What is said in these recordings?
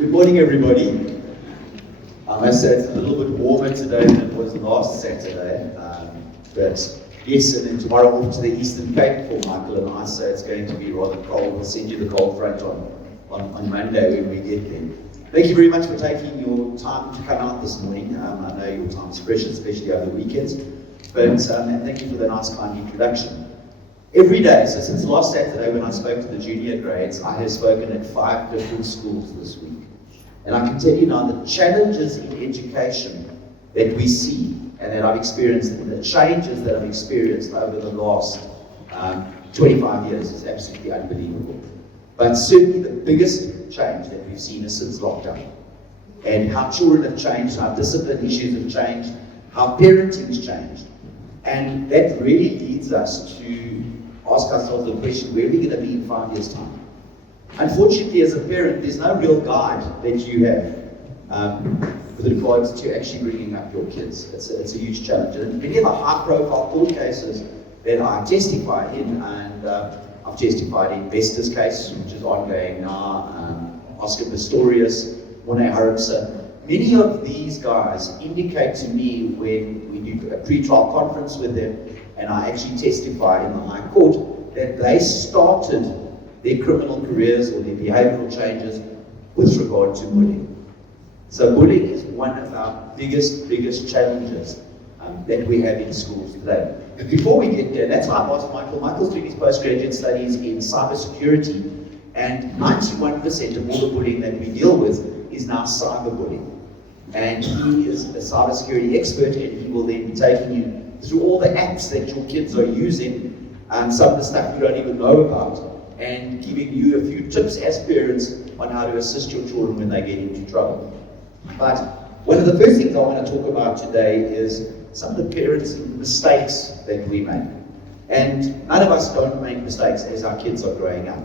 Good morning, everybody. I must say it's a little bit warmer today than it was last Saturday. But yes, and then tomorrow off to the Eastern Cape for Michael and I, so it's going to be rather cold. We'll send you the cold front on Monday when we get there. Thank you very much for taking your time to come out this morning. I know your time is precious, especially over the weekends. But and thank you for the nice, kind introduction. Every day, so since last Saturday when I spoke to the junior grades, I have spoken at 5 different schools this week. And I can tell you now the challenges in education that we see and that I've experienced, and the changes that I've experienced over the last 25 years is absolutely unbelievable. But certainly the biggest change that we've seen is since lockdown. And how children have changed, how discipline issues have changed, how parenting's changed. And that really leads us to ask ourselves the question, where are we going to be in 5 years' time? Unfortunately, as a parent, there's no real guide that you have with regards to actually bringing up your kids. It's a huge challenge. And many of the high-profile court cases that I testified in, and I've testified in Bester's case, which is ongoing now, Oscar Pistorius, Monet Harrison. Many of these guys indicate to me when we do a pre-trial conference with them, and I actually testified in the High Court, that they started their criminal careers or their behavioral changes with regard to bullying. So bullying is one of our biggest challenges that we have in schools today. But before we get there, that's why I've asked Michael. Michael's doing his postgraduate studies in cybersecurity, and 91% of all the bullying that we deal with is now cyberbullying. And he is a cybersecurity expert, and he will then be taking you through all the apps that your kids are using, some of the stuff you don't even know about, and giving you a few tips as parents on how to assist your children when they get into trouble. But one of the first things I want to talk about today is some of the parenting mistakes that we make. And none of us don't make mistakes as our kids are growing up.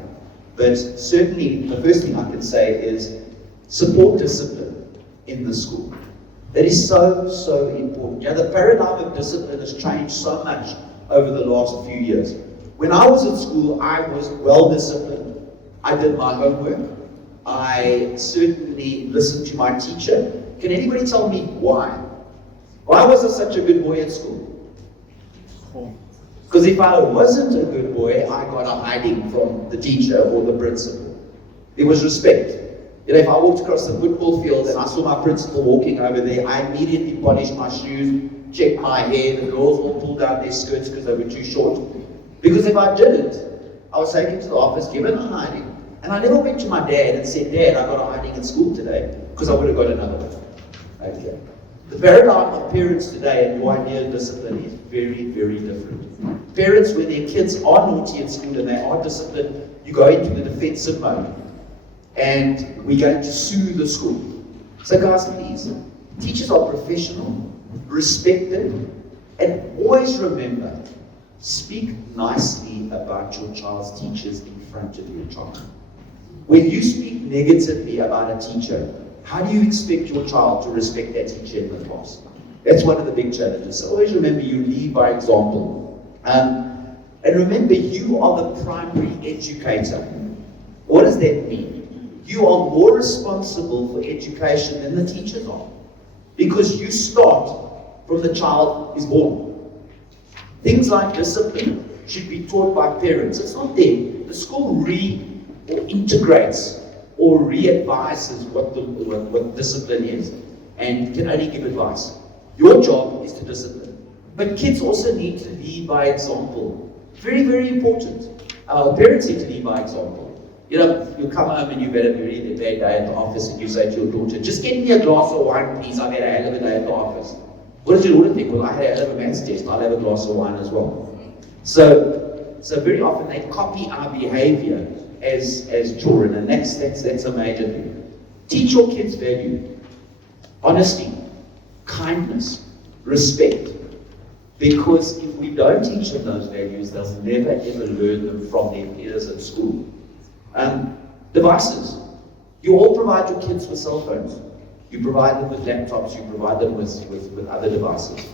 But certainly the first thing I can say is support discipline in the school. That is so important. You know, the paradigm of discipline has changed so much over the last few years. When I was at school, I was well disciplined. I did my homework. I certainly listened to my teacher. Can anybody tell me why? Why was I such a good boy at school? Because if I wasn't a good boy, I got a hiding from the teacher or the principal. There was respect. You know, if I walked across the football field and I saw my principal walking over there, I immediately polished my shoes, checked my hair. The girls all pulled down their skirts because they were too short. Because if I didn't, I was taken to the office, given a hiding. And I never went to my dad and said, Dad, I got a hiding at school today, because I would have got another one. Okay. The paradigm of parents today and your idea of discipline is very different. Parents, when their kids are naughty at school and they are disciplined, you go into the defensive mode. And we're going to sue the school. So guys, please, teachers are professional, respected, and always remember, speak nicely about your child's teachers in front of your child. When you speak negatively about a teacher, how do you expect your child to respect that teacher in the class? That's one of the big challenges. So always remember, you lead by example. And remember, you are the primary educator. What does that mean? You are more responsible for education than the teachers are. Because you start from the child is born. Things like discipline should be taught by parents. It's not them. The school integrates or re-advises what discipline is and can only give advice. Your job is to discipline. But kids also need to lead by example. Very important. Parents need to lead by example. You know, you come home and you've had a very bad day at the office and you say to your daughter, just get me a glass of wine, please. I've had a hell of a day at the office. What does your daughter think? Well, I had a hell of a maths test. I'll have a glass of wine as well. So very often they copy our behavior as children, and that's a major thing. Teach your kids value, honesty, kindness, respect. Because if we don't teach them those values, they'll never ever learn them from their peers at school. Devices. You all provide your kids with cell phones. You provide them with laptops, you provide them with other devices.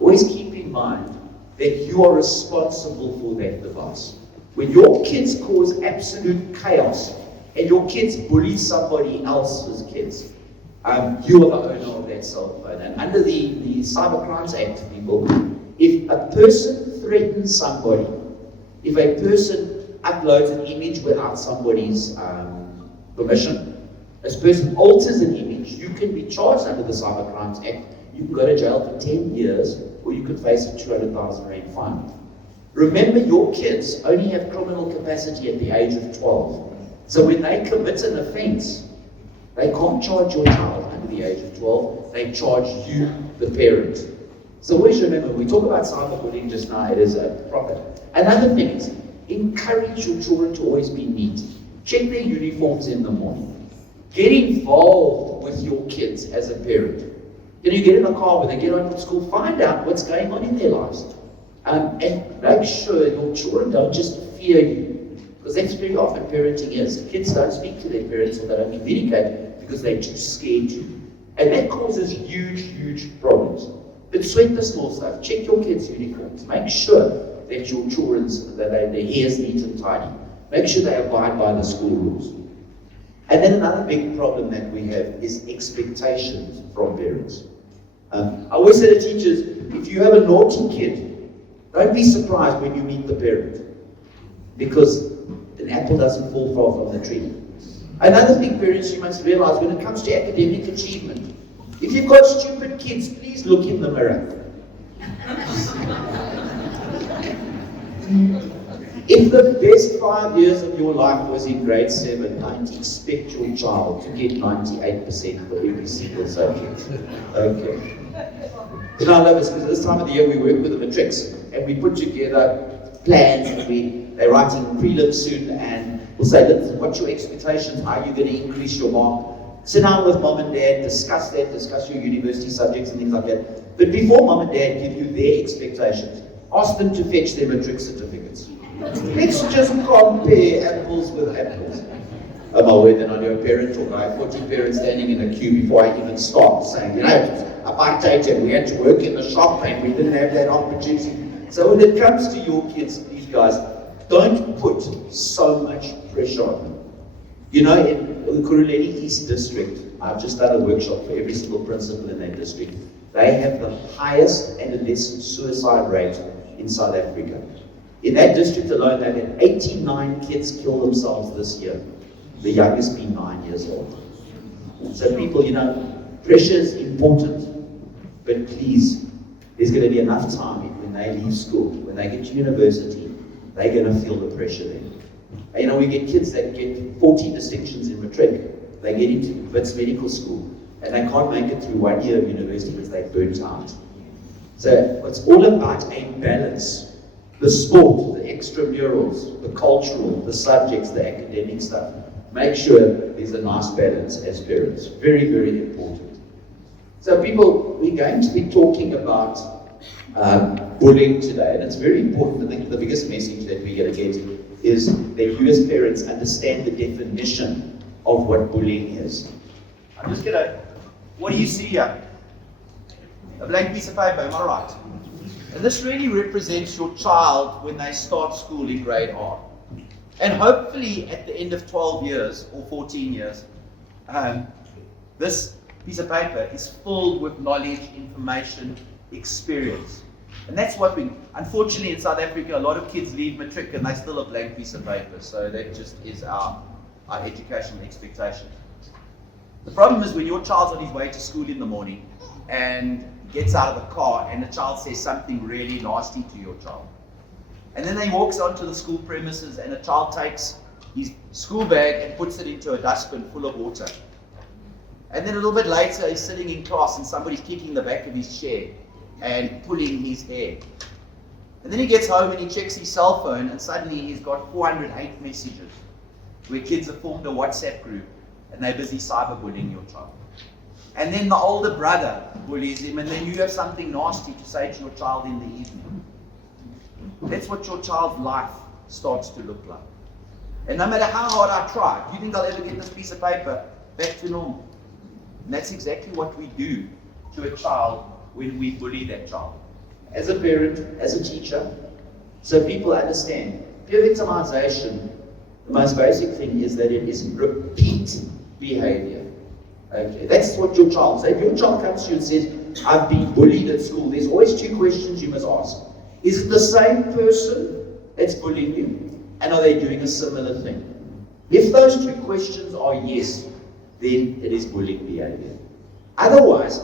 Always keep in mind that you are responsible for that device. When your kids cause absolute chaos and your kids bully somebody else's kids, you are the owner of that cell phone. And under the Cyber Crimes Act, people, if a person threatens somebody, if a person uploads an image without somebody's permission, this person alters an image, you can be charged under the Cyber Crimes Act. You can go to jail for 10 years, or you could face a 200,000 rand fine. Remember, your kids only have criminal capacity at the age of 12. So when they commit an offense, they can't charge your child under the age of 12, they charge you, the parent. So always remember, when we talk about cyberbullying just now, it is a proper. Another thing is, encourage your children to always be neat. Check their uniforms in the morning. Get involved with your kids as a parent. You get in a car when they get home from school, find out what's going on in their lives. And make sure your children don't just fear you. Because that's very often parenting is. Kids don't speak to their parents or they don't communicate because they're too scared to. And that causes huge, huge problems. But sweat the small stuff. Check your kids' uniforms. Make sure that your children's, that their hair's neat and tidy. Make sure they abide by the school rules. And then another big problem that we have is expectations from parents. I always say to teachers, if you have a naughty kid, don't be surprised when you meet the parent, because an apple doesn't fall far from the tree. Another thing, parents, you must realize when it comes to academic achievement, if you've got stupid kids, please look in the mirror. If the best 5 years of your life was in grade 7, don't expect your child to get 98% for every single subject. Okay. You know, I love this because this time of the year we work with the matrics and we put together plans and they're writing prelims soon and we'll say, listen, what's your expectations? How are you going to increase your mark? Sit down with mom and dad, discuss that, discuss your university subjects and things like that. But before mom and dad give you their expectations, ask them to fetch their matric certificates. Let's just compare apples with apples. Oh my word, then I knew a parent talk. I had 40 parents standing in a queue before I even started saying, apartheid, we had to work in the shop and we didn't have that opportunity. So when it comes to your kids, these guys, don't put so much pressure on them. You know, in the Kuruleni East District, I've just done a workshop for every single principal in that district. They have the highest adolescent suicide rate in South Africa. In that district alone, they've had 89 kids kill themselves this year. The youngest being 9 years old. So people, pressure is important, but please, there's going to be enough time when they leave school, when they get to university, they're going to feel the pressure there. And, we get kids that get 40 distinctions in matric. They get into Wits Medical School, and they can't make it through 1 year of university because they're burnt out. So it's all about a balance. The sport, the extramurals, the cultural, the subjects, the academic stuff. Make sure there's a nice balance as parents. Very, very important. So people, we're going to be talking about bullying today, and it's very important. I think the biggest message that we're going to get is that you as parents understand the definition of what bullying is. I'm just going to, what do you see here? A blank piece of paper, am I right? And this really represents your child when they start school in grade R. And hopefully at the end of 12 years or 14 years, this piece of paper is filled with knowledge, information, experience. And that's what unfortunately in South Africa, a lot of kids leave matric and they still a blank piece of paper. So that just is our educational expectation. The problem is when your child's on his way to school in the morning and gets out of the car and the child says something really nasty to your child. And then he walks onto the school premises and the child takes his school bag and puts it into a dustbin full of water. And then a little bit later he's sitting in class and somebody's kicking the back of his chair and pulling his hair. And then he gets home and he checks his cell phone and suddenly he's got 408 messages where kids have formed a WhatsApp group and they're busy cyberbullying your child. And then the older brother bullies him, and then you have something nasty to say to your child in the evening. That's what your child's life starts to look like. And no matter how hard I try, do you think I'll ever get this piece of paper back to normal? And that's exactly what we do to a child when we bully that child. As a parent, as a teacher, so people understand, peer victimization The most basic thing is that it is repeat behavior. Okay, that's what your child says. If your child comes to you and says, I've been bullied at school, there's always two questions you must ask. Is it the same person that's bullying you? And are they doing a similar thing? If those two questions are yes, then it is bullying behavior. Otherwise,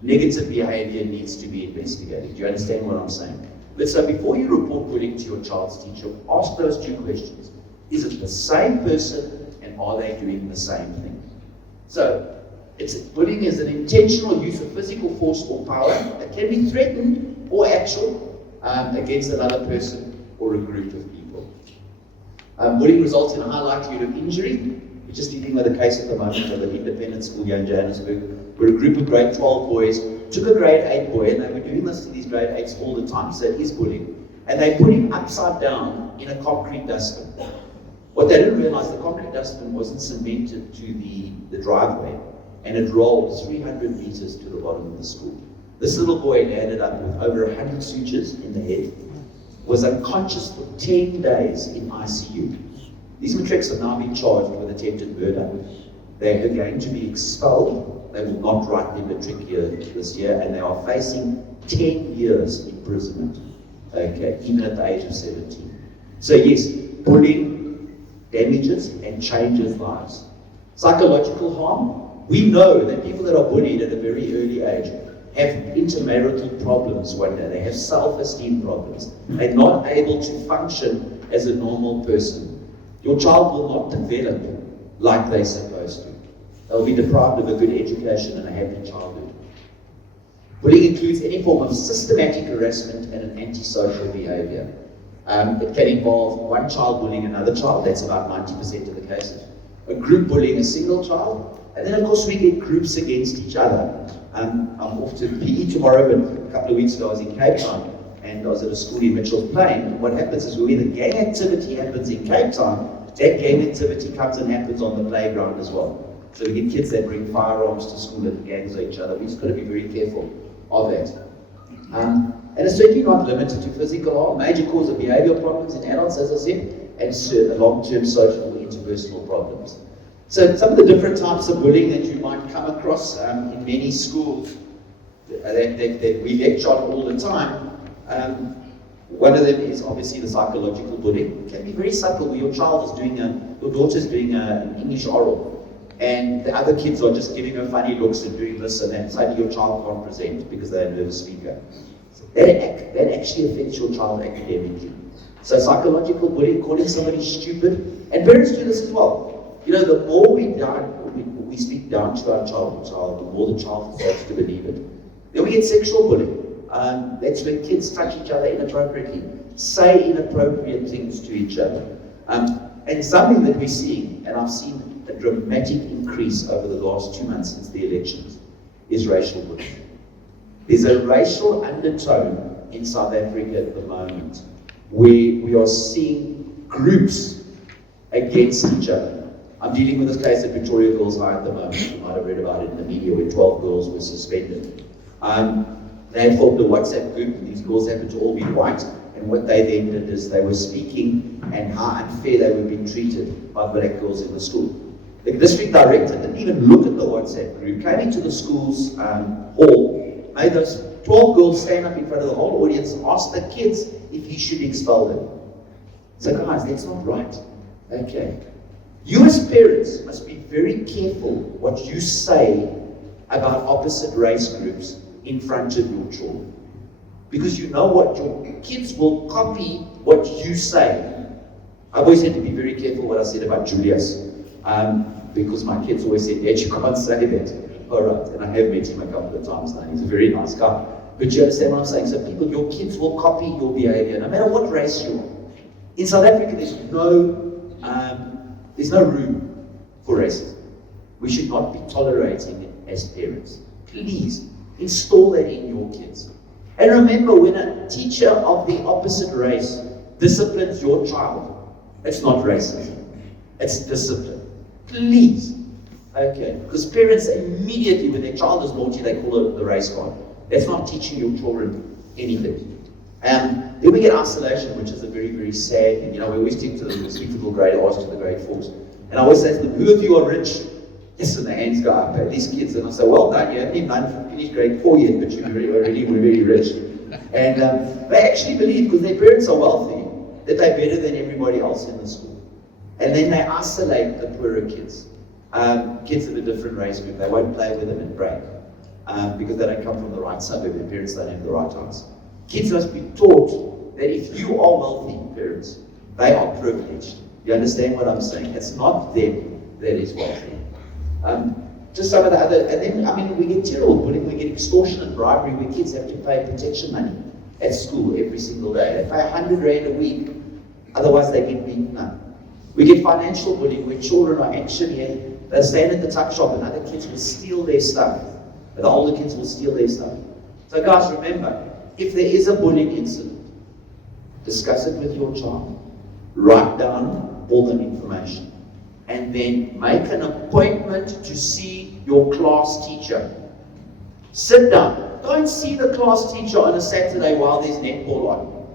negative behavior needs to be investigated. Do you understand what I'm saying? But so before you report bullying to your child's teacher, ask those two questions. Is it the same person, and are they doing the same thing? So, bullying is an intentional use of physical force or power that can be threatened or actual against another person or a group of people. Bullying results in a high likelihood of injury. We're just dealing with a case at the moment of an independent school here in Johannesburg, where a group of grade 12 boys took a grade 8 boy, and they were doing this to these grade 8s all the time, so it is bullying, and they put him upside down in a concrete dustbin. What they didn't realize, the concrete dustbin wasn't cemented to the driveway, and it rolled 300 meters to the bottom of the school. This little boy landed up with over 100 sutures in the head, was unconscious for 10 days in ICU. These matrics have now been charged with attempted murder. They are going to be expelled. They will not write their matric here this year, and they are facing 10 years imprisonment, okay, even at the age of 17. So yes, bullying damages and changes lives. Psychological harm, we know that people that are bullied at a very early age have intermarital problems one day. They have self-esteem problems. They're not able to function as a normal person. Your child will not develop like they're supposed to. They'll be deprived of a good education and a happy childhood. Bullying includes any form of systematic harassment and an antisocial behavior. It can involve one child bullying another child, that's about 90% of the cases. A group bullying a single child, and then of course we get groups against each other. I'm off to PE tomorrow, but a couple of weeks ago I was in Cape Town, and I was at a school in Mitchell's Plain. What happens is when the gang activity happens in Cape Town, that gang activity comes and happens on the playground as well. So we get kids that bring firearms to school and gangs each other. We just got to be very careful of that. And it's certainly not limited to physical harm. Major cause of behavioral problems in adults, as I said, and long-term social or interpersonal problems. So some of the different types of bullying that you might come across in many schools that we lecture on all the time. One of them is obviously the psychological bullying. It can be very subtle, where your child is doing your daughter's doing an English oral, and the other kids are just giving her funny looks and doing this and that. Suddenly your child can't present because they're a nervous speaker. So that actually affects your child academically. So psychological bullying, calling somebody stupid, and parents do this as well. You know, the more we speak down to our child, the more the child starts to believe it. Then we get sexual bullying. That's when kids touch each other inappropriately, say inappropriate things to each other. And something that we're seeing, and I've seen a dramatic increase over the last 2 months since the elections, is racial bullying. There's a racial undertone in South Africa at the moment, where we are seeing groups against each other. I'm dealing with this case at Victoria Girls High at the moment. You might have read about it in the media, where 12 girls were suspended. They had formed a WhatsApp group, and these girls happened to all be white, and what they then did is they were speaking and how unfair they were being treated by black girls in the school. The district director didn't even look at the WhatsApp group, came into the school's hall, made those 12 girls stand up in front of the whole audience and asked the kids if he should expel them. So guys, that's not right. Okay. You as parents must be very careful what you say about opposite race groups in front of your children. Because you know what, your kids will copy what you say. I've always had to be very careful what I said about Julius, because my kids always said, Dad, you can't say that. All right, and I have met him a couple of times now. He's a very nice guy. But you understand what I'm saying? So people, your kids will copy your behavior, no matter what race you are. In South Africa, there's no room for racism. We should not be tolerating it as parents. Please, install that in your kids. And remember, when a teacher of the opposite race disciplines your child, it's not racism, it's discipline. Please. Okay, because parents immediately, when their child is naughty, they call it the race card. That's not teaching your children anything. Then we get isolation, which is a very, very sad thing. You know, we always speak to the grade R's to the grade 4s. And I always say to them, who of you are rich? Yes, and the hands go up, at least kids. And I say, well done, you haven't even finished grade 4 yet, but you're already very rich. And they actually believe, because their parents are wealthy, that they're better than everybody else in the school. And then they isolate the poorer kids. Kids of a different race group, they won't play with them and break. Because they don't come from the right suburb, their parents don't have the right house. Kids must be taught that if you are wealthy, parents, they are privileged. You understand what I'm saying? It's not them that is wealthy. Just some of the other, and then, I mean, we get terrible bullying, we get extortion and bribery where kids have to pay protection money at school every single day. They pay 100 Rand a week, otherwise they get beaten up. We get financial bullying where children are actually, they stand at the tuck shop and other kids will steal their stuff. The older kids will steal their stuff. So guys, remember, if there is a bullying incident, discuss it with your child. Write down all the information. And then make an appointment to see your class teacher. Sit down. Don't see the class teacher on a Saturday while there's netball on.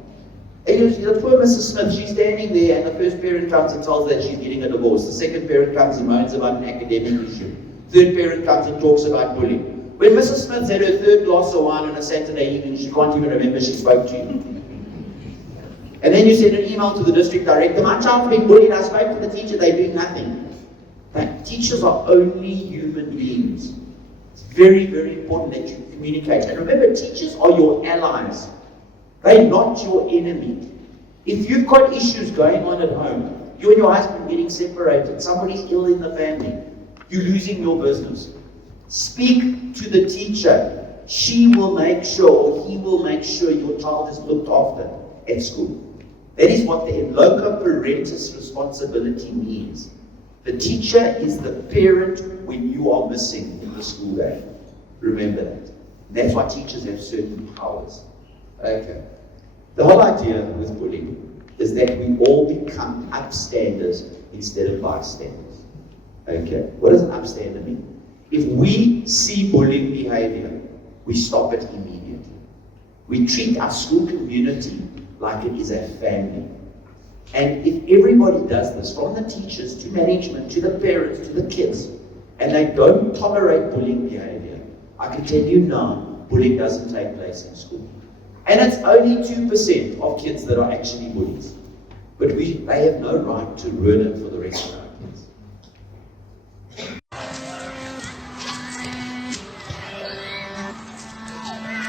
And the poor Mrs. Smith, she's standing there and the first parent comes and tells her that she's getting a divorce. The second parent comes and moans about an academic issue. Third parent comes and talks about bullying. When Mrs. Smith's had her third glass of wine on a Saturday evening, she can't even remember she spoke to you. And then you send an email to the district director, my child's being bullied, I spoke to the teacher, they're doing nothing. But teachers are only human beings. It's very, very important that you communicate. And remember, teachers are your allies. They're not your enemy. If you've got issues going on at home, you and your husband getting separated, somebody's ill in the family, you're losing your business. Speak to the teacher. She will make sure, or he will make sure your child is looked after at school. That is what the loco parentis responsibility means. The teacher is the parent when you are missing in the school day. Remember that. That's why teachers have certain powers. Okay. The whole idea with bullying is that we all become upstanders instead of bystanders. Okay. What does an upstander mean? If we see bullying behavior, we stop it immediately. We treat our school community like it is a family. And if everybody does this, from the teachers to management, to the parents, to the kids, and they don't tolerate bullying behavior, I can tell you now, bullying doesn't take place in school. And it's only 2% of kids that are actually bullies. But they have no right to ruin it for the rest of our kids.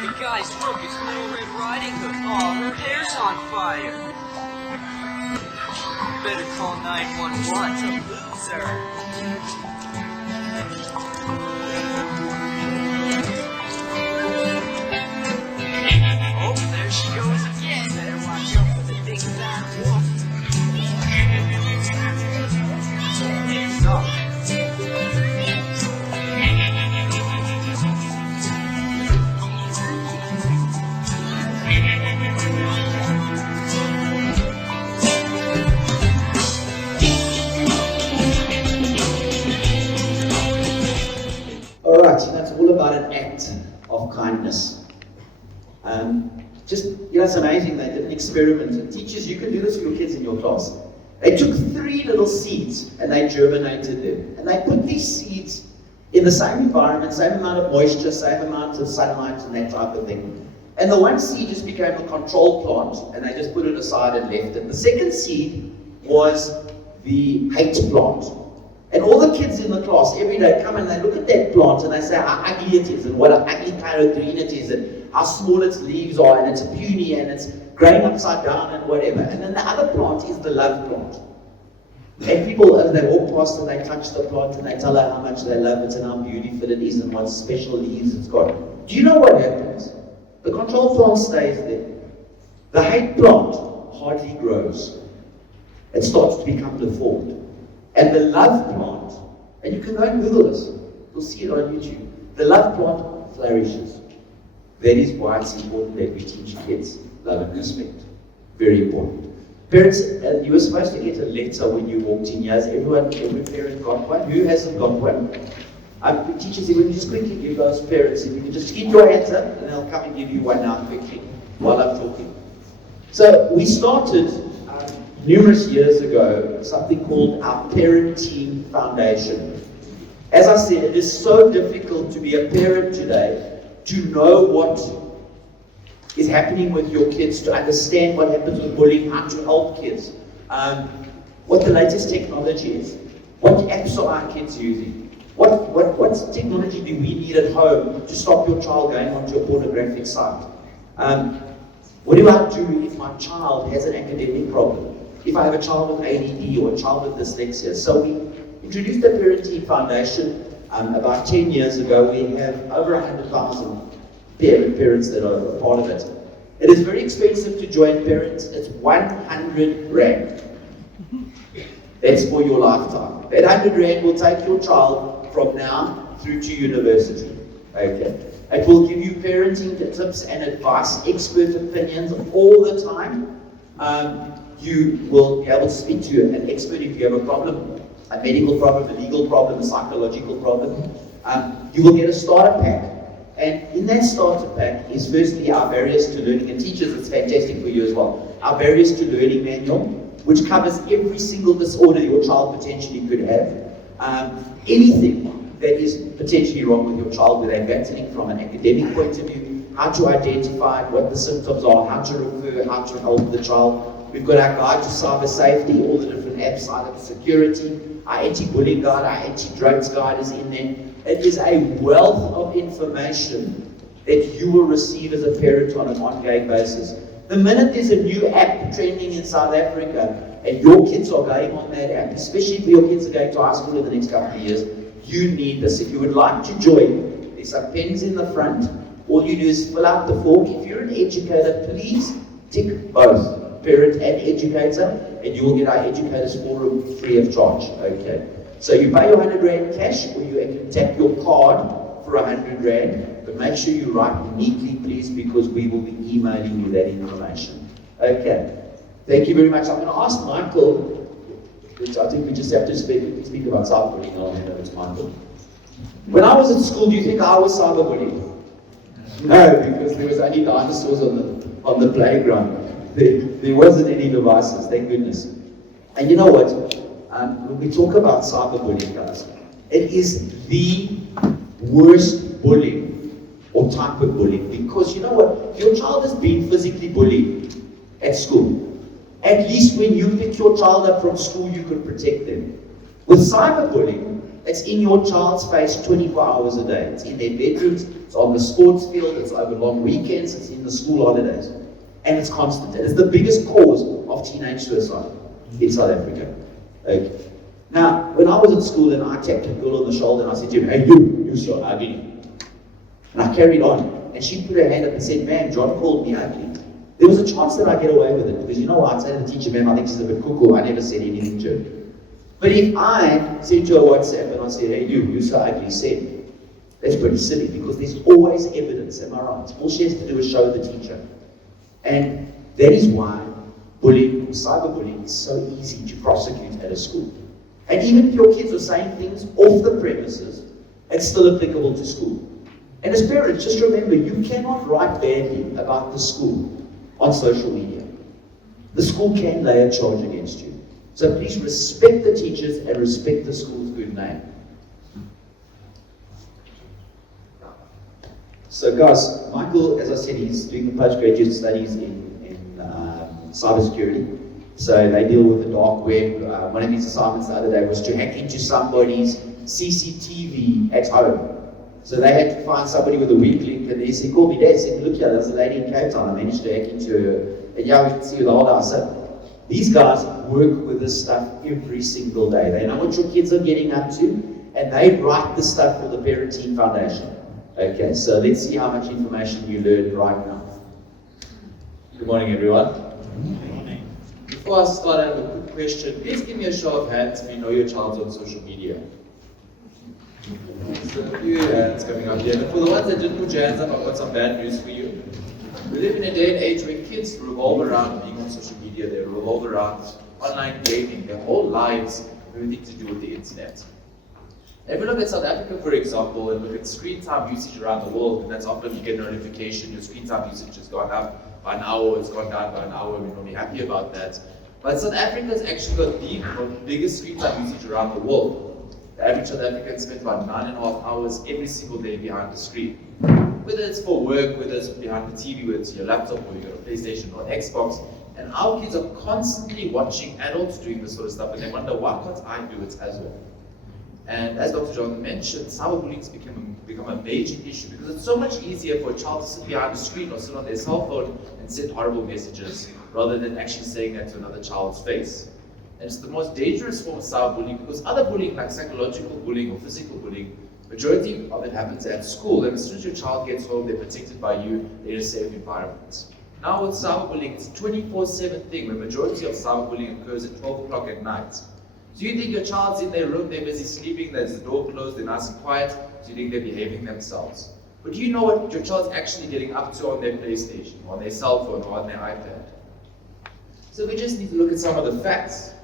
Hey guys, look, it's Little Red Riding Hood. Oh, her hair's on fire. Better call 911 to lose her. Oh, there she goes again. Better watch out for the big fat wolf. Hands up. Alright, that's all about an act of kindness. It's amazing, they did an experiment, and teachers, you can do this for your kids in your class. They took 3 little seeds and they germinated them. And they put these seeds in the same environment, same amount of moisture, same amount of sunlight and that type of thing. And the one seed just became a control plant, and they just put it aside and left it. The second seed was the hate plant. And all the kids in the class every day come and they look at that plant and they say how ugly it is and what an ugly kind of green it is and how small its leaves are and it's puny and it's growing upside down and whatever. And then the other plant is the love plant. And people, as they walk past and they touch the plant and they tell her how much they love it and how beautiful it is and what special leaves it's got. Do you know what happens? The control plant stays there. The hate plant hardly grows. It starts to become deformed. And the love plant, and you can go and Google this, you'll see it on YouTube. The love plant flourishes. That is why it's important that we teach kids love and respect. Very important. Parents, you were supposed to get a letter when you walked in. Yes, every parent got one. Who hasn't got one? Teachers, if we can just quickly give those parents, if you can just keep your hands up, and they'll come and give you one now quickly while I'm talking. So we started numerous years ago something called our Parenting Foundation. As I said, it is so difficult to be a parent today to know what is happening with your kids, to understand what happens with bullying, how to help kids, what the latest technology is, what apps are our kids using, what technology do we need at home to stop your child going onto a pornographic site. What do I do if my child has an academic problem? If I have a child with ADD or a child with dyslexia? So we introduced the Parenting Foundation about 10 years ago. We have over 100,000 parents that are a part of it. It is very expensive to join parents. It's 100 Rand. That's for your lifetime. That 100 Rand will take your child from now through to university. Okay. It will give you parenting tips and advice, expert opinions all the time. You will be able to speak to an expert if you have a problem, a medical problem, a legal problem, a psychological problem. You will get a starter pack. And in that starter pack is firstly our barriers to learning, and teachers, it's fantastic for you as well. Our barriers to learning manual, which covers every single disorder your child potentially could have. Anything that is potentially wrong with your child, whether they're battling from an academic point of view, how to identify what the symptoms are, how to refer, how to help the child. We've got our guide to cyber safety, all the different apps, cyber security, our anti-bullying guide, our anti-drugs guide is in there. It is a wealth of information that you will receive as a parent on an ongoing basis. The minute there's a new app trending in South Africa and your kids are going on that app, especially if your kids are going to high school in the next couple of years, you need this. If you would like to join, there's some pens in the front. All you do is fill out the form. If you're an educator, please tick both, parent and educator, and you will get our educators forum free of charge. Okay. So you pay your 100 Rand cash, or you can tap your card for 100 Rand, but make sure you write neatly, please, because we will be emailing you that information. Okay. Thank you very much. I'm going to ask Michael, which I think we just have to speak about cyberbullying. I'll hand over to Michael. When I was at school, do you think I was cyberbullied? No, because there was only dinosaurs on the playground. There wasn't any devices, thank goodness. And you know what? When we talk about cyberbullying, guys, it is the worst bullying or type of bullying, because you know what? Your child has been physically bullied at school. At least when you pick your child up from school, you can protect them. With cyberbullying, it's in your child's face 24 hours a day. It's in their bedrooms, it's on the sports field, it's over long weekends, it's in the school holidays. And it's constant. It is the biggest cause of teenage suicide in South Africa. Okay. Now, when I was at school and I tapped a girl on the shoulder and I said to her, "Hey, you're so ugly." And I carried on. And she put her hand up and said, "Ma'am, John called me ugly." There was a chance that I'd get away with it, because you know what, I'd say to the teacher, "Ma'am, I think she's a bit cuckoo." I never said anything to her. But if I sent to her WhatsApp and I said, "Hey, you're so ugly," said, that's pretty silly, because there's always evidence, am I right? All she has to do is show the teacher. And that is why bullying, cyberbullying, is so easy to prosecute at a school. And even if your kids are saying things off the premises, it's still applicable to school. And as parents, just remember, you cannot write badly about the school on social media. The school can lay a charge against you. So please respect the teachers and respect the school's good name. So guys, Michael, as I said, he's doing postgraduate studies in cybersecurity. So they deal with the dark web. One of his assignments the other day was to hack into somebody's CCTV at home. So they had to find somebody with a weak link, and he called me, Dad, he said, "Look here, there's a lady in Cape Town. I managed to hack into her, and yeah, we can see her the whole house." So these guys work with this stuff every single day. They know what your kids are getting up to, and they write the stuff for the Parenting Foundation. Okay, so let's see how much information you learned right now. Good morning, everyone. Good morning. Before I start, I have a quick question. Please give me a show of hands if you know your child's on social media. So a few hands coming up here. But for the ones that didn't put your hands up, I've got some bad news for you. We live in a day and age where kids revolve around being on social media. They revolve around online gaming. Their whole lives have everything to do with the internet. If we look at South Africa, for example, and look at screen time usage around the world, and that's often you get a notification, your screen time usage has gone up. by an hour, it's gone down by an hour, we're normally happy about that. But South Africa has actually got the biggest screen time usage around the world. The average South African spends about 9.5 hours every single day behind the screen. Whether it's for work, whether it's behind the TV, whether it's your laptop or your PlayStation or Xbox. And our kids are constantly watching adults doing this sort of stuff and they wonder, why can't I do it as well? And as Dr. John mentioned, cyberbullying has become a major issue because it's so much easier for a child to sit behind a screen or sit on their cell phone and send horrible messages rather than actually saying that to another child's face. And it's the most dangerous form of cyberbullying because other bullying, like psychological bullying or physical bullying, majority of it happens at school, and as soon as your child gets home, they're protected by you, they're in a safe environment. Now with cyberbullying, it's a 24/7 thing, where majority of cyberbullying occurs at 12 o'clock at night. So you think your child's in their room, they're busy sleeping, there's the door closed, they're nice and quiet, so you think they're behaving themselves. But do you know what your child's actually getting up to on their PlayStation, or on their cell phone, or on their iPad? So we just need to look at some of the facts.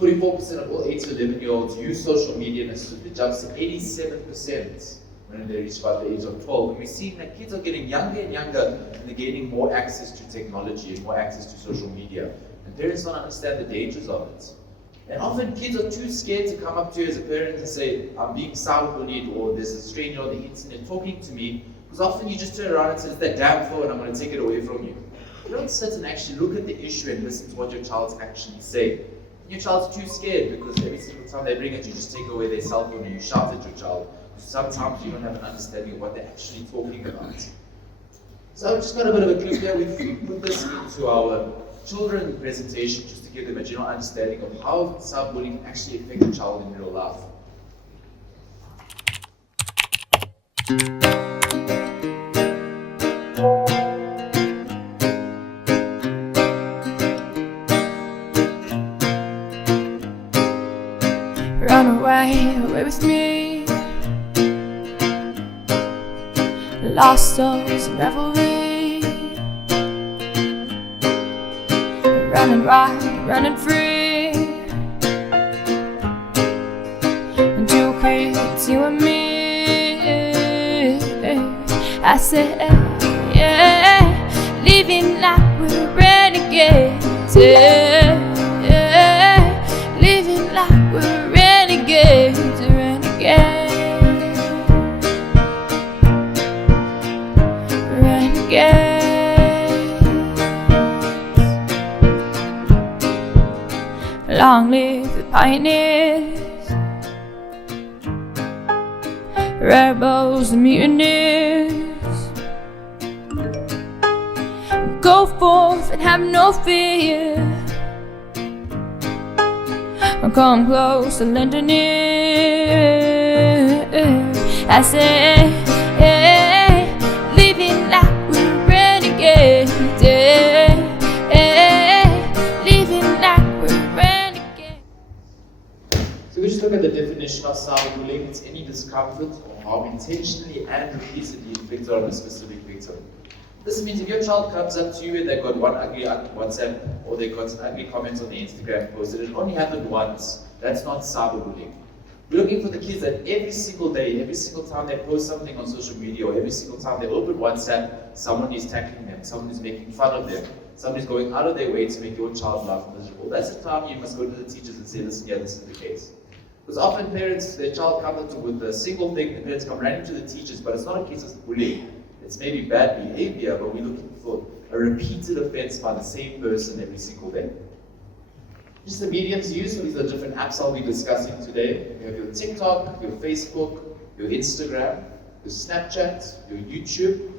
44% of all 8 to 11-year-olds use social media, and it jumps to 87% when they reach about the age of 12. And we're seeing that kids are getting younger and younger, and they're gaining more access to technology and more access to social media. And parents don't understand the dangers of it. And often kids are too scared to come up to you as a parent and say, I'm being cyberbullied, or there's a stranger on the internet talking to me, because often you just turn around and say, it's that damn phone, I'm going to take it away from you. You don't sit and actually look at the issue and listen to what your child's actually saying. Your child's too scared because every single time they bring it, you just take away their cell phone and you shout at your child. Sometimes you don't have an understanding of what they're actually talking about. So I've just got a bit of a clip here. We've put this into our children presentation just to give them a general understanding of how cyberbullying actually affects a child in real life. Run away, away with me. Lost souls in revelry. Running wild, running free. And too quick, it's you and me. I said, yeah, living like we're renegades. Yeah, living like we're renegades, renegades, renegades. Long live the pioneers, rebels and mutineers. Go forth and have no fear. Come close and lend an ear. I say, living like we're renegades. Living like we're renegades. So we just look at the definition of cyberbullying. It's any discomfort or harm intentionally and repeatedly inflicted on a specific victim. This means if your child comes up to you and they've got one ugly WhatsApp or they've got an ugly comment on the Instagram post, and it only happened once, that's not cyberbullying. We're looking for the kids that every single day, every single time they post something on social media, or every single time they open WhatsApp, someone is tackling them, someone is making fun of them, somebody's going out of their way to make your child's life miserable. That's the time you must go to the teachers and say, listen, yeah, this is the case. Because often parents, their child comes up with a single thing, the parents come running to the teachers, but it's not a case of bullying. It's maybe bad behavior, but we're looking for a repeated offense by the same person every single day. Just the mediums used, so these are different apps I'll be discussing today. You have your TikTok, your Facebook, your Instagram, your Snapchat, your YouTube,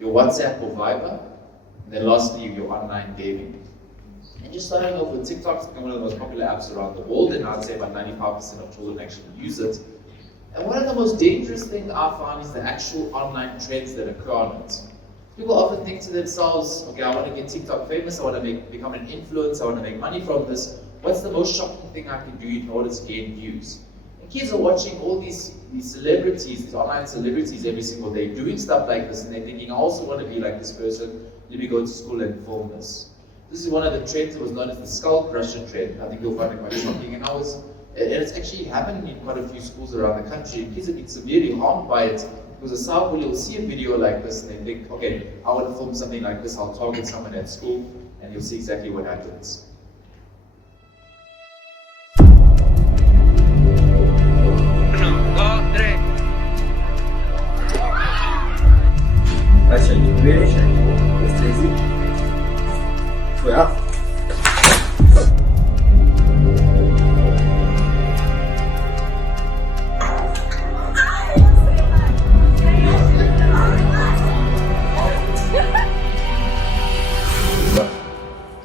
your WhatsApp or Viber, and then lastly, your online gaming. And just starting off with TikTok, it's become one of the most popular apps around the world, and I'd say about 95% of children actually use it. And one of the most dangerous things I found is the actual online trends that occur on it. People often think to themselves, okay, I want to get TikTok famous, I want to become an influencer, I want to make money from this. What's the most shocking thing I can do in order to gain views? And kids are watching all these celebrities, these online celebrities every single day doing stuff like this, and they're thinking, I also want to be like this person, let me go to school and film this. This is one of the trends that was known as the skull crusher trend. I think you'll find it quite shocking. And it's actually happened in quite a few schools around the country. Kids have been severely harmed by it, Because a cyberbully will see a video like this and they think, okay, I want to film something like this, I'll target someone at school, and you'll see exactly what happens.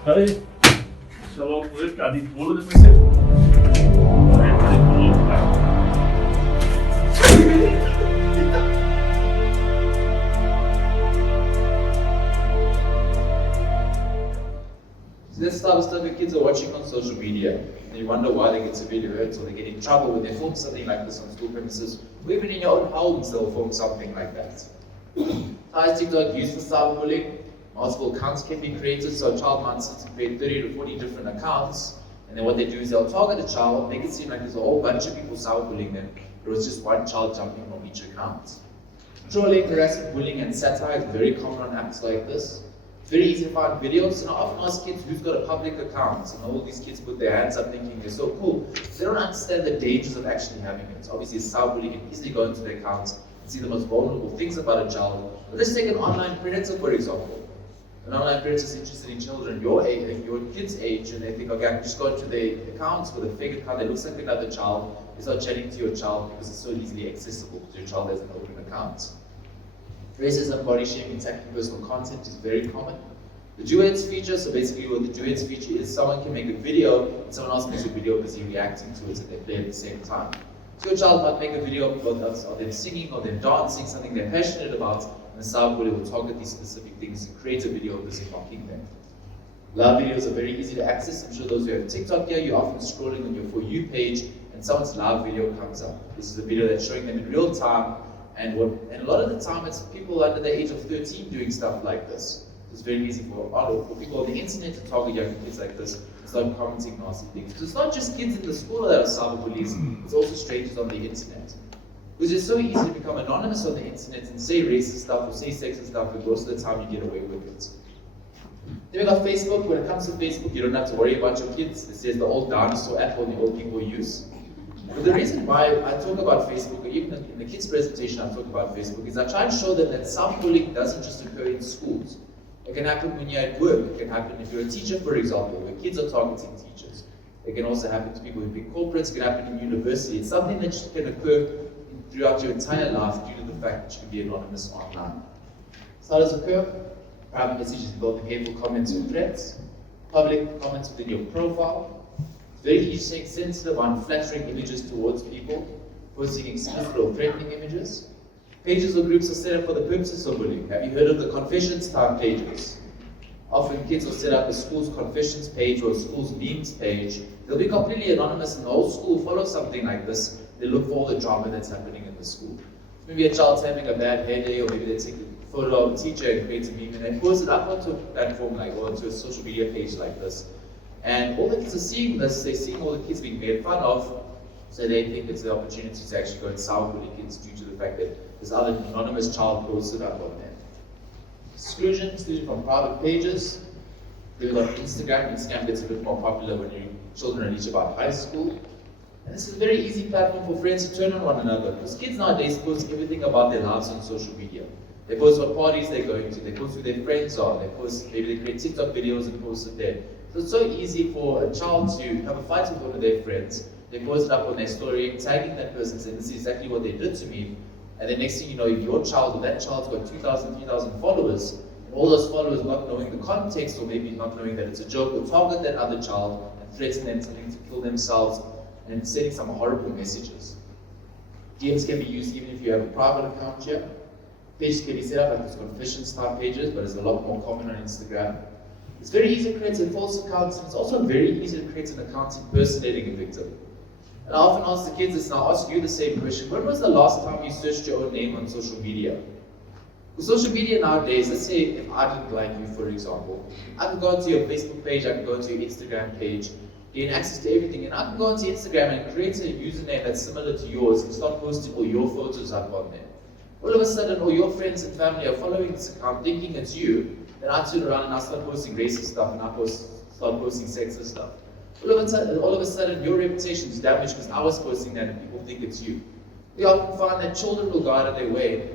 Aí, chamou o coelho, cara, de pulo, depois você. Aí, pulou, cara. So that's the type of stuff that kids are watching on social media. And you wonder why they get severely hurt or they get in trouble when they film something like this on school premises. Or even in your own homes, they'll film something like that. How is TikTok used for cyberbullying? Multiple accounts can be created, so a child might sit to create 30 to 40 different accounts. And then what they do is they'll target a child, make it seem like there's a whole bunch of people cyberbullying them, but it was just one child jumping from each account. Trolling, harassment, bullying, and satire is very common on apps like this. It's very easy to find videos, and I often ask kids who's got a public account, and all these kids put their hands up thinking they're so cool. They don't understand the dangers of actually having it. Obviously, a cyberbully can easily go into their accounts and see the most vulnerable things about a child. But let's take an online predator, for example. An online predator is interested in children your age, your kid's age, and they think, okay, I can just go into their accounts with a fake account that looks like another child. They start chatting to your child because it's so easily accessible because your child has an open account. Racism, body shaming, attacking personal content is very common. The duets feature, so basically what the duets feature is someone can make a video and someone else makes a video because you're reacting to it and they play at the same time. So your child might make a video of them singing or them dancing, something they're passionate about, and the cyberbully will target these specific things and create a video of this mocking them. Live videos are very easy to access. I'm sure those who have TikTok here, you're often scrolling on your For You page and someone's live video comes up. This is a video that's showing them in real time, and a lot of the time it's people under the age of 13 doing stuff like this. So it's very easy for people on the internet to target young kids like this and start commenting nasty things. So it's not just kids in the school that are cyberbullies, it's also strangers on the internet. Because it's so easy to become anonymous on the internet and say racist stuff or say sexist stuff, and most of the time you get away with it. Then we got Facebook. When it comes to Facebook, you don't have to worry about your kids. It says the old dinosaur app only old people use. But the reason why I talk about Facebook, or even in the kids' presentation I talk about Facebook, is I try and show them that cyberbullying doesn't just occur in schools. It can happen when you're at work. It can happen if you're a teacher, for example, where kids are targeting teachers. It can also happen to people in big corporates. It can happen in university. It's something that can occur throughout your entire life due to the fact that you can be anonymous online. So how does it occur? Private messages involving hateful comments or threats. Public comments within your profile. It's very easy to take sensitive, unflattering images towards people. Posting explicit or threatening images. Pages or groups are set up for the purposes of bullying. Have you heard of the confessions type pages? Often kids will set up a school's confessions page or a school's memes page. They'll be completely anonymous and the whole school follows something like this. They look for all the drama that's happening in the school. Maybe a child's having a bad hair day, or maybe they take a photo of a teacher and create a meme and then post it up onto a platform like, or onto a social media page like this. And all the kids are seeing this, they're seeing all the kids being made fun of, so they think it's the opportunity to actually go and cyberbully kids due to the fact that this other anonymous child posted up on there. Exclusion from private pages. We've got Instagram. Instagram gets a bit more popular when your children reach about high school. And this is a very easy platform for friends to turn on one another, because kids nowadays post everything about their lives on social media. They post what parties they're going to, they post who their friends are, they post, maybe they create TikTok videos and post it there. So it's so easy for a child to have a fight with one of their friends. They post it up on their story, tagging that person, saying this is exactly what they did to me. And then next thing you know, your child or that child's got 2,000, 3,000 followers, and all those followers not knowing the context, or maybe not knowing that it's a joke, will target that other child and threaten them, telling them to kill themselves, and sending some horrible messages. DMs can be used even if you have a private account here. Pages can be set up like these confessions type pages, but it's a lot more common on Instagram. It's very easy to create a false account, and it's also very easy to create an account impersonating a victim. And I often ask the kids this, and I'll ask you the same question. When was the last time you searched your own name on social media? With social media nowadays, let's say if I didn't like you, for example, I can go onto your Facebook page, I can go onto your Instagram page, gain access to everything, and I can go onto Instagram and create a username that's similar to yours and start posting all your photos up on there. All of a sudden, all your friends and family are following this account, thinking it's you, then I turn around and I start posting racist stuff and I start posting sexist stuff. All of a sudden, your reputation is damaged because I was posting that and people think it's you. We often find that children will go out of their way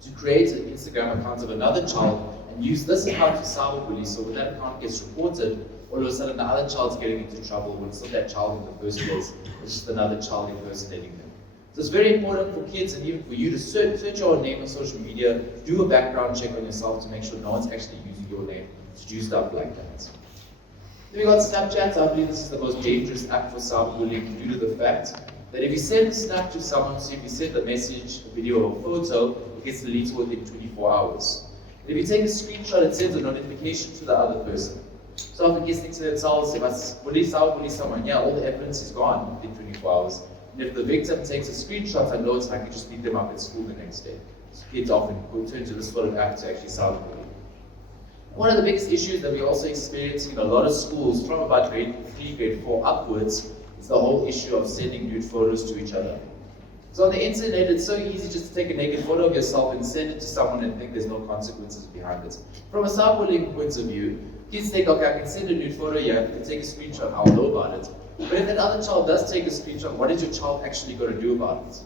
to create an Instagram account of another child and use this account to cyberbully, so when that account gets reported, all of a sudden the other child's getting into trouble when it's not that child in the first place, it's just another child impersonating them. So it's very important for kids and even for you to search your name on social media, do a background check on yourself to make sure no one's actually using your name to do stuff like that. Then we got Snapchat. I believe this is the most dangerous app for cyberbullying due to the fact that if you send a snap to someone, so if you send a message, a video, or a photo, it gets deleted within 24 hours. And if you take a screenshot, it sends a notification to the other person. So often kids think to themselves, if I bully someone, yeah, all the evidence is gone within 24 hours. And if the victim takes a screenshot, I know it's like I just beat them up at school the next day. So kids often go turn to this sort of app to actually cyberbully. One of the biggest issues that we're also experiencing in a lot of schools from about grade 3, grade 4 upwards is the whole issue of sending nude photos to each other. So on the internet, it's so easy just to take a naked photo of yourself and send it to someone and think there's no consequences behind it. From a cyberbullying point of view, kids think, okay, I can send a nude photo, yeah, I can take a screenshot, I'll know about it. But if that other child does take a screenshot, what is your child actually going to do about it?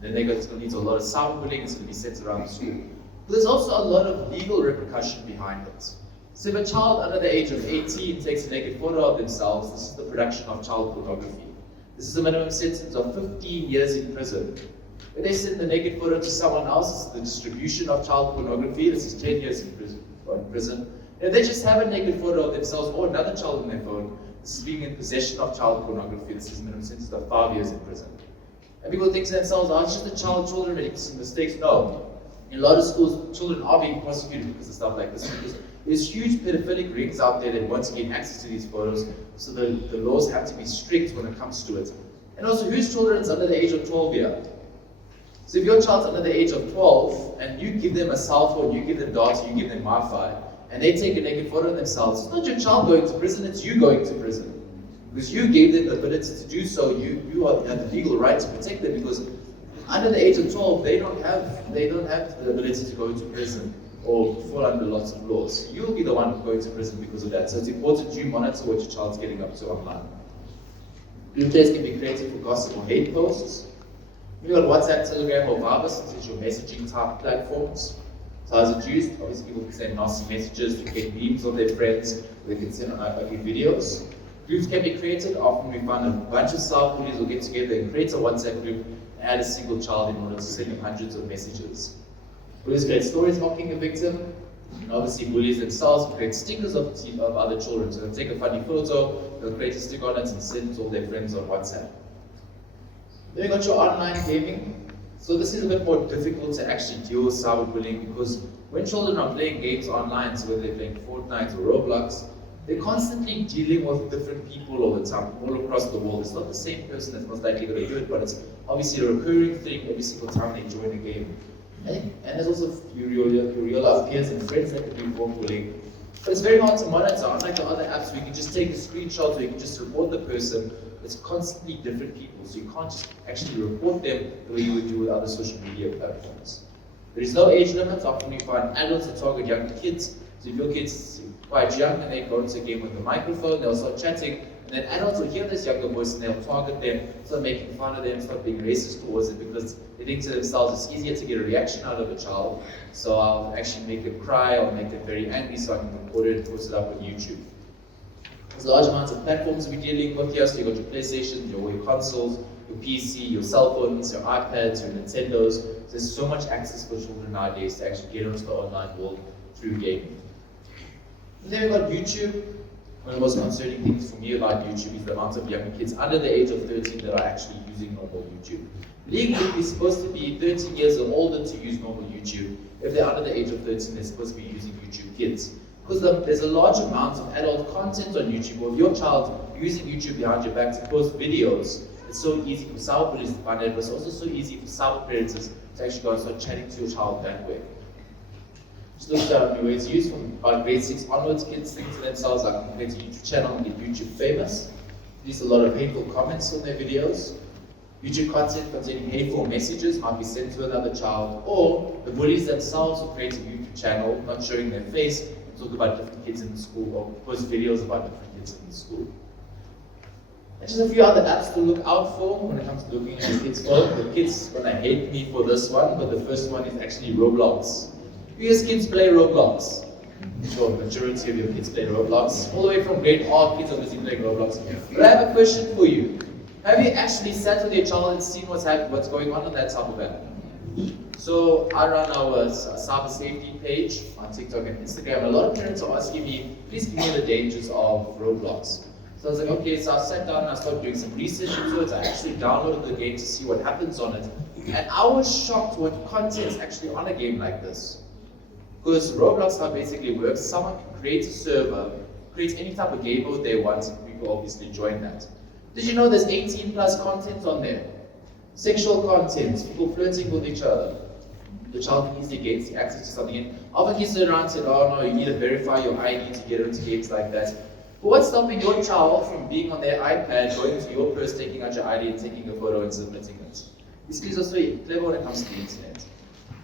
Then it's going to lead to a lot of cyberbullying, it's going to be sent around the school. But there's also a lot of legal repercussion behind it. So if a child under the age of 18 takes a naked photo of themselves, this is the production of child pornography. This is a minimum sentence of 15 years in prison. If they send the naked photo to someone else, this is the distribution of child pornography, this is 10 years in prison. If they just have a naked photo of themselves or another child on their phone, this is being in possession of child pornography, this is a minimum sentence of 5 years in prison. And people think to themselves, oh, it's just a child, children making some mistakes. No. In a lot of schools, children are being prosecuted because of stuff like this. Because there's huge pedophilic rings out there that want to gain access to these photos, so the laws have to be strict when it comes to it. And also, whose children is under the age of 12 here? So if your child's under the age of 12, and you give them a cell phone, you give them data, you give them Wi-Fi, and they take a naked photo of themselves, it's not your child going to prison, it's you going to prison. Because you gave them the ability to do so, you have the legal right to protect them, because under the age of 12, they don't have the ability to go to prison or fall under lots of laws. You'll be the one going to prison because of that. So it's important you monitor what your child's getting up to online. Group chats can be created for gossip or hate posts. You've got WhatsApp, Telegram, or Viber, since it's your messaging type platforms. So how's it used? Obviously, people can send nasty messages, to get memes on their friends, they can send ugly videos. Groups can be created. Often we find a bunch of cyberbullies will get together and create a WhatsApp group and add a single child in order to send them hundreds of messages. Bullies create stories mocking a victim, and obviously bullies themselves create stickers of other children. So they'll take a funny photo, they'll create a sticker on it and send it to all their friends on WhatsApp. Then you got your online gaming. So this is a bit more difficult to actually deal with cyberbullying, because when children are playing games online, so whether they're playing Fortnite or Roblox, they're constantly dealing with different people all the time, all across the world. It's not the same person that's most likely going to do it, but it's obviously a recurring thing every single time they join a game. And there's also your real life peers and friends that can do form bullying. But it's very hard to monitor. Unlike the other apps, we can just take a screenshot or you can just report the person. It's constantly different people, so you can't just actually report them the way you would do with other social media platforms. There is no age limit. Often we find adults that target younger kids. So if your kid's quite young and they go into a game with a microphone, they'll start chatting, and then adults will hear this younger voice and they'll target them, start making fun of them, start being racist towards it, because they think to themselves it's easier to get a reaction out of a child, so I'll actually make them cry, I'll make them very angry so I can record it and post it up on YouTube. There's large amounts of platforms we're dealing with here, so you've got your PlayStation, your consoles, your PC, your cell phones, your iPads, your Nintendos. So there's so much access for children nowadays to actually get into the online world through gaming. And then we've got YouTube. One of the most concerning things for me about YouTube is the amount of young kids under the age of 13 that are actually using normal YouTube. Legally, we're supposed to be 13 years or older to use normal YouTube. If they're under the age of 13, they're supposed to be using YouTube Kids. Because there's a large amount of adult content on YouTube, or if your child using YouTube behind your back to post videos, it's so easy for cyberbullies to find it, but it's also so easy for cyber predators to actually go and start chatting to your child that way. Just look at new ways used from about grade 6 onwards. Kids think to themselves, I can create a YouTube channel and get YouTube famous. There's a lot of hateful comments on their videos. YouTube content containing hateful messages might be sent to another child, or the bullies themselves will create a YouTube channel not showing their face and talk about different kids in the school or post videos about different kids in the school. And just a few other apps to look out for when it comes to looking at your kids' phone. The kids gonna hate me for this one, but the first one is actually Roblox. Because kids play Roblox. Sure, the majority of your kids play Roblox. All the way from grade R, kids are busy playing Roblox. But I have a question for you. Have you actually sat with your child and seen what's going on that type of app? So I run our cyber safety page on TikTok and Instagram. A lot of parents are asking me, please give me the dangers of Roblox. So I was like, okay, so I sat down and I started doing some research into it. I actually downloaded the game to see what happens on it. And I was shocked what content is actually on a game like this. Because Roblox, how it basically works, someone can create a server, create any type of game mode they want, and people obviously join that. Did you know there's 18 plus content on there? Sexual content, people flirting with each other. The child can easily gain access to something. And often kids turn around and say, oh no, you need to verify your ID to get into games like that. But what's stopping your child from being on their iPad, going to your purse, taking out your ID and taking a photo and submitting it? These kids are so clever when it comes to the internet.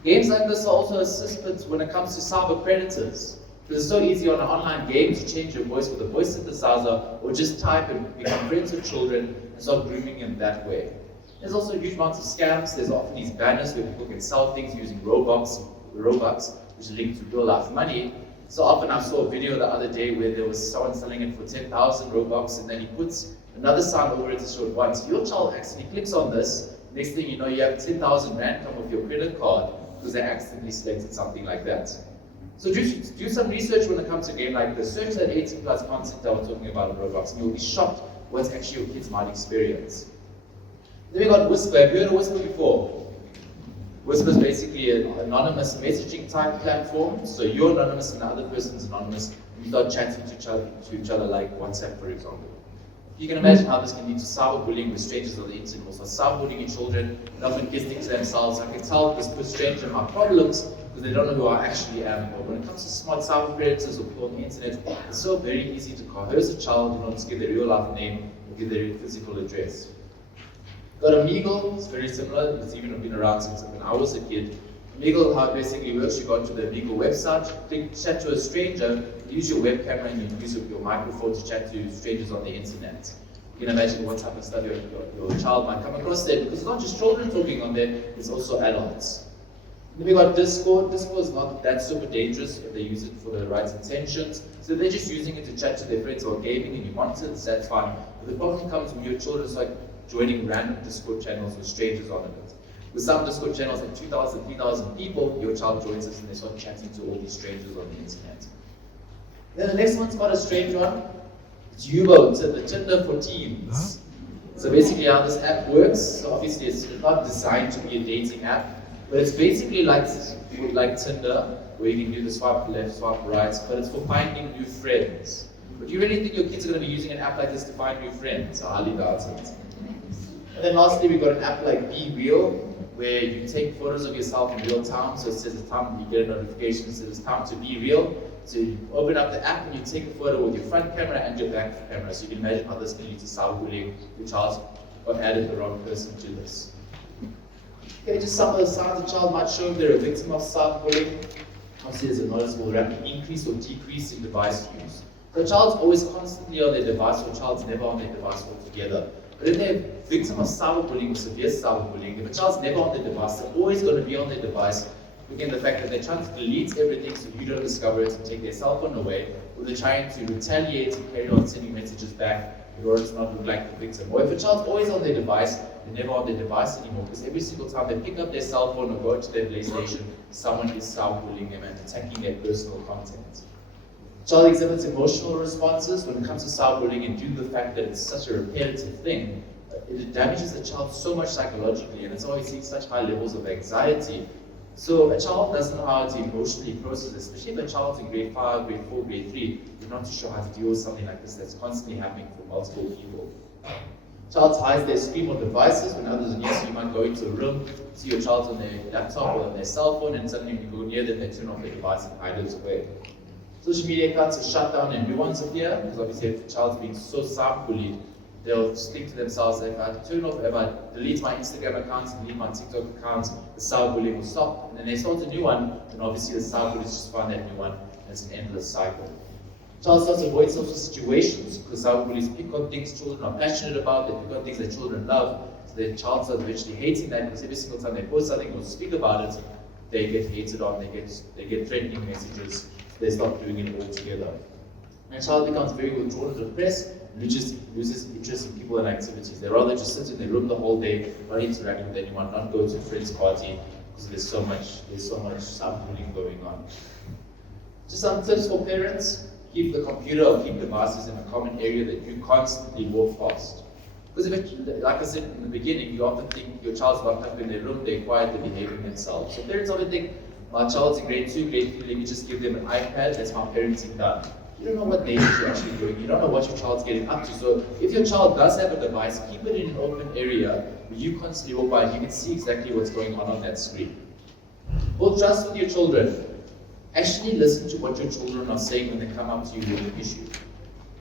Games like this also assist when it comes to cyber predators. Because it's so easy on an online game to change your voice with a voice synthesizer or just type and become friends with children and start grooming them that way. There's also huge amounts of scams. There's often these banners where people can sell things using Robux, which is linked to real life money. So often I saw a video the other day where there was someone selling it for 10,000 Robux and then he puts another sign over it to show it once. Your child actually clicks on this, next thing you know you have 10,000 Rand come off your credit card because they accidentally selected something like that. So do some research when it comes to a game like this. Search that 18 plus content that we're talking about in Roblox and you'll be shocked what actually your kids might experience. Then we got Buswell. Have you heard of Buswell before? Buswell is basically an anonymous messaging type platform. So you're anonymous and the other person's anonymous and you start chatting to each other like WhatsApp, for example. You can imagine how this can lead to cyberbullying with strangers on the internet. Also cyberbullying in children, and often kids think to themselves, I can tell this stranger my problems because they don't know who I actually am. But when it comes to smart cyber predators or people on the internet, it's so very easy to coerce a child in order to get their real life name or get their physical address. Got Omegle, it's very similar. It's even been around since when I was a kid. Omegle, how it basically works, you go to the Omegle website, chat to a stranger, use your web camera and you use your microphone to chat to strangers on the internet. You can imagine what type of stuff your child might come across there, because it's not just children talking on there, it's also adults. Then we got Discord. Discord is not that super dangerous if they use it for the right intentions. So they're just using it to chat to their friends or gaming and you monitor it, that's fine. But the problem comes when your children start joining random Discord channels with strangers on it. With some Discord channels like 2,000, 3,000 people, your child joins us and they start chatting to all these strangers on the internet. Then the next one's quite a strange one. It's Yubo, the Tinder for teens. So basically how this app works, so obviously it's not designed to be a dating app, but it's basically like Tinder, where you can do the swipe left, swipe right, but it's for finding new friends. But do you really think your kids are going to be using an app like this to find new friends? I highly doubt it. And then lastly, we got an app like Be Real, where you take photos of yourself in real time. So it says it's time, you get a notification that says it's time to be real. So you open up the app and you take a photo with your front camera and your back camera. So you can imagine how this can lead to cyberbullying. Your child got added the wrong person to this. Okay, just some of the signs a child might show if they're a victim of cyberbullying. Obviously, there's a noticeable rapid increase or decrease in device use. So a child's always constantly on their device, or a child's never on their device altogether. But if they're a victim of cyberbullying or severe cyberbullying, if a child's never on their device, they're always going to be on their device. Again, the fact that they're trying to delete everything so you don't discover it and take their cell phone away, or they're trying to retaliate and carry on sending messages back in order to not look like the victim. Or if a child's always on their device, they're never on their device anymore, because every single time they pick up their cell phone or go to their PlayStation, someone is cyberbullying them and attacking their personal content. Child exhibits emotional responses when it comes to cyberbullying, and due to the fact that it's such a repetitive thing, it damages the child so much psychologically, and it's always seeing such high levels of anxiety. So a child doesn't know how to emotionally process it, especially if a child's in grade 5, grade 4, grade 3, they're not too sure how to deal with something like this that's constantly happening for multiple people. Child hides their screen on devices when others are near, so you might go into a room, see your child on their laptop or on their cell phone, and suddenly when you go near them, they turn off their device and hide it away. Social media accounts are shut down and new ones appear, because obviously if the child's being so cyberbullied, they'll just think to themselves, if I delete my Instagram account, delete my TikTok account, the cyberbullying will stop. And then they start a new one, and obviously the cyberbullies just find that new one, and it's an endless cycle. Child starts to avoid social situations because cyberbullies pick on things children are passionate about, they pick on things that children love. So their child starts eventually hating that because every single time they post something or speak about it, they get hated on, they get threatening messages, so they stop doing it altogether. And a child becomes very withdrawn and depressed, and loses interest in people and activities. They rather just sit in their room the whole day, not interact with anyone, not go to a friend's party, because there's so much cyberbullying going on. Just some tips for parents: keep the computer or keep devices in a common area that you constantly walk past. Because like I said in the beginning, you often think your child's locked up in their room, they're quiet, they're behaving themselves. So parents often think, my child's in grade 2, grade 3, let me just give them an iPad, that's how parenting done. You don't know what they are actually doing, you don't know what your child's getting up to. So if your child does have a device, keep it in an open area where you constantly walk by and you can see exactly what's going on that screen. Build trust with your children. Actually listen to what your children are saying when they come up to you with an issue.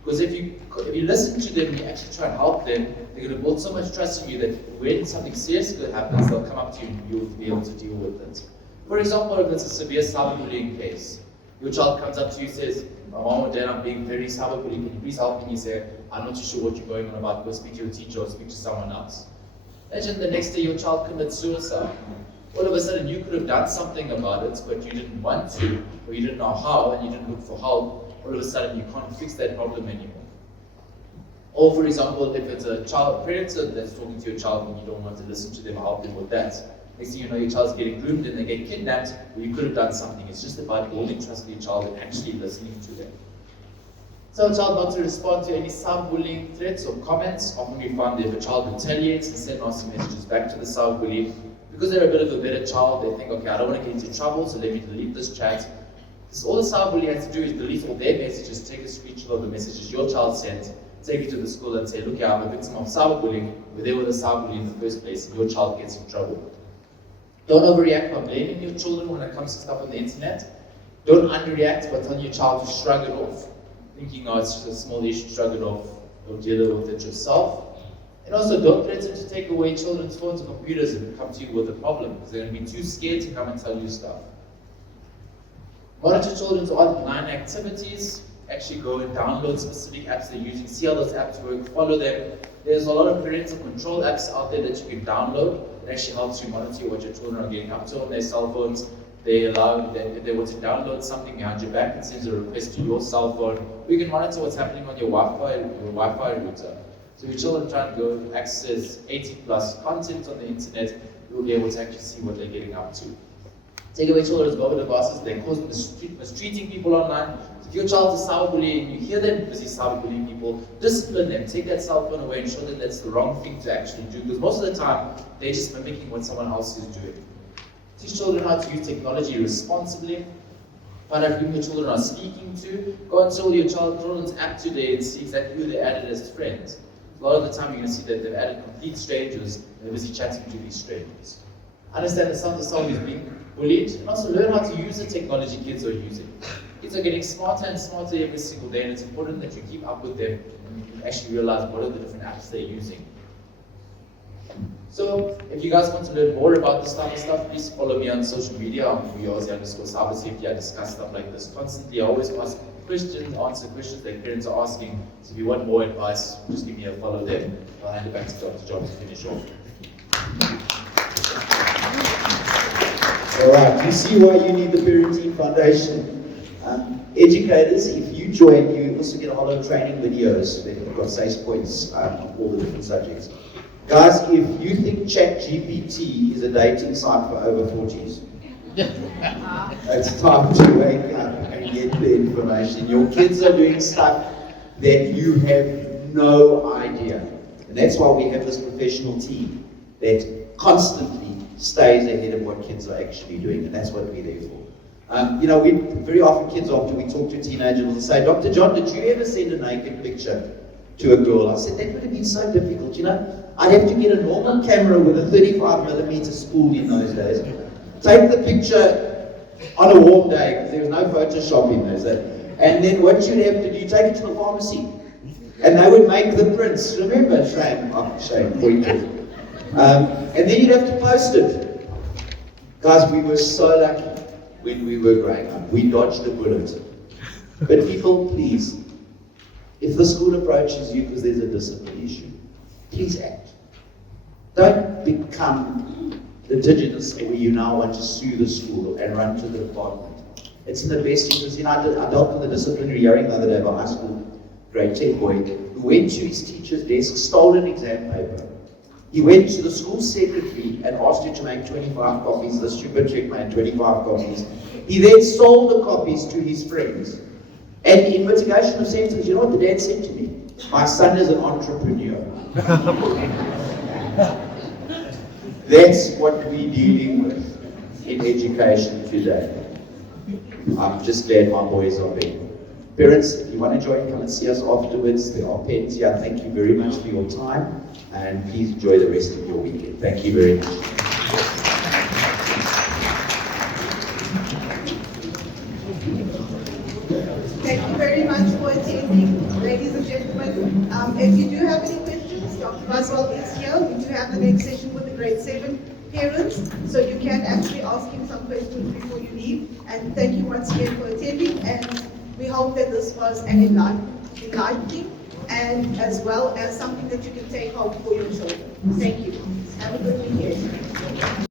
Because if you listen to them and you actually try and help them, they're going to build so much trust in you that when something serious happens, they'll come up to you and you'll be able to deal with it. For example, if it's a severe cyberbullying case, your child comes up to you and says, Mom or Dad, I'm being very cyberbullied, can you please help me? You say, I'm not too sure what you're going on about, go speak to your teacher or speak to someone else. Imagine the next day your child commits suicide. All of a sudden you could have done something about it, but you didn't want to, or you didn't know how, and you didn't look for help. All of a sudden you can't fix that problem anymore. Or for example, if it's a child predator that's talking to your child and you don't want to listen to them or help them with that, next thing you know your child's getting groomed and they get kidnapped, or you could have done something. It's just about building trust with your child and actually listening to them. Tell a child not to respond to any cyberbullying threats or comments. Often we find that if a child retaliates and sends nasty messages back to the cyberbully, because they're a bit of a better child, they think, okay, I don't want to get into trouble, so let me delete this chat. So all the cyberbully has to do is delete all their messages, take a screenshot of the messages your child sent, take it to the school and say, look, I'm a victim of cyberbullying, but they were the cyberbully in the first place, and your child gets in trouble. Don't overreact by blaming your children when it comes to stuff on the internet. Don't underreact by telling your child to shrug it off, thinking, oh, it's just a small issue, shrug it off, or deal with it yourself. And also, don't threaten to take away children's phones or computers if they come to you with a problem, because they're going to be too scared to come and tell you stuff. Monitor children's online activities. Actually go and download specific apps they're using, see how those apps work, follow them. There's a lot of parental control apps out there that you can download. It actually helps you monitor what your children are getting up to on their cell phones. They allow that if they want to download something behind your back, it sends a request to your cell phone. Or you can monitor what's happening on your Wi-Fi router. So if your children try and go access 80+ content on the internet, you'll be able to actually see what they're getting up to. Take away children's mobile devices, they cause mistreating people online. So if your child is cyberbullying, you hear them busy cyberbullying people, discipline them, take that cell phone away and show them that's the wrong thing to actually do, because most of the time, they're just mimicking what someone else is doing. Teach children how to use technology responsibly. Find out who your children are speaking to. Go and show your children's app today and see exactly who they added as friends. A lot of the time you're going to see that they've added complete strangers and they're busy chatting to these strangers. Understand the sound of someone who's being bullied, and also learn how to use the technology kids are using. Kids are getting smarter and smarter every single day, and it's important that you keep up with them and you actually realize what are the different apps they're using. So, if you guys want to learn more about this type of stuff, please follow me on social media. I'm Uyazi-SA Safety. I discuss stuff like this constantly. I always ask questions, answer questions that parents are asking. So if you want more advice, just give me a follow there. I'll hand it back to Dr. John to finish off. All right, you see why you need the Parenting Foundation. Educators, if you join, you also get a lot of training videos that have got safe points on all the different subjects. Guys, if you think ChatGPT is a dating site for over 40s, it's time to wake up and get the information. Your kids are doing stuff that you have no idea. And that's why we have this professional team that constantly stays ahead of what kids are actually doing, and that's what we're there for. We very often kids after we talk to teenagers will say, Dr. John, did you ever send a naked picture to a girl? I said, that would have been so difficult, I'd have to get a normal camera with a 35mm spool in those days, take the picture on a warm day, because there was no Photoshop in those days, and then what you'd have to do, take it to the pharmacy. And they would make the prints. Remember, shame, pointed. And then you'd have to post it. Guys, we were so lucky when we were growing up. We dodged a bullet. But people, please, if the school approaches you because there's a discipline issue, please act. Don't become litigious where you now want to sue the school and run to the department. It's in the best interest. You know, I dealt with a disciplinary hearing the other day of a high school grade 10 boy who went to his teacher's desk, stole an exam paper. He went to the school secretary and asked her to make 25 copies. The stupid chick made 25 copies. He then sold the copies to his friends. And in mitigation of sentences, you know what the dad said to me? My son is an entrepreneur. That's what we're dealing with in education today. I'm just glad my boys are there. Parents, if you want to join, come and see us afterwards. There are pens here. Thank you very much for your time, and please enjoy the rest of your weekend. Thank you very much. Thank you very much for attending, ladies and gentlemen. If you do have any questions, Dr. Buswell is here. We do have the next session with the grade 7 parents, so you can actually ask him some questions before you leave. And thank you once again for attending, and we hope that this was an enlightening and as well as something that you can take home for your children. Thank you. Have a good weekend.